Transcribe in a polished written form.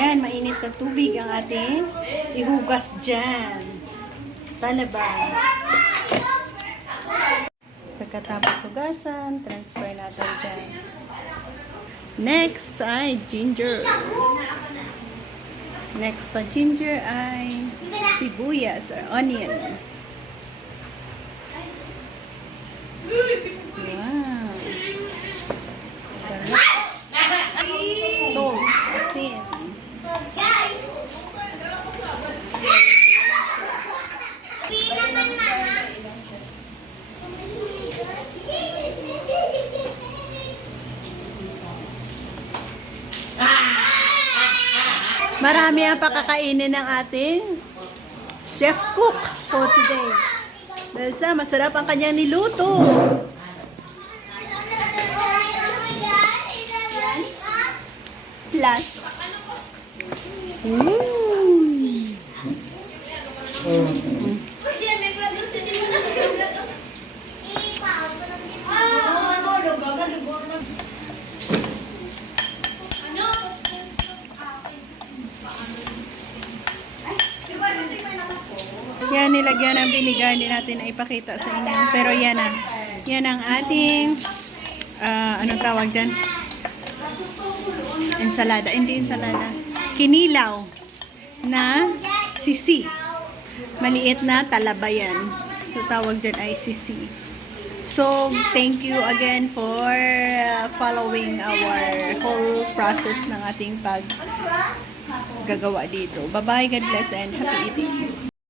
Yan, mainit na tubig ang ating ihugas dyan. Talaba. Pagkatapos hugasan, transfer natin dyan. Next ay ginger. Next sa ginger ay sibuyas or onion. Wow. Sarap. Salt, asin. Marami ang pakakainin ng ating chef cook for today. Dahil sa masarap ang kanyang niluto. Plus. Yan, nilagyan ng vinegar, hindi natin na ipakita sa inyo. Pero yan na. Yan ang ating, anong tawag dyan? Ensalada. Hindi ensalada. Kinilaw na sisi. Maliit na talaba yan. So, tawag dyan ay sisi. So, thank you again for following our whole process ng ating paggagawa dito. Bye-bye, God bless, and happy eating.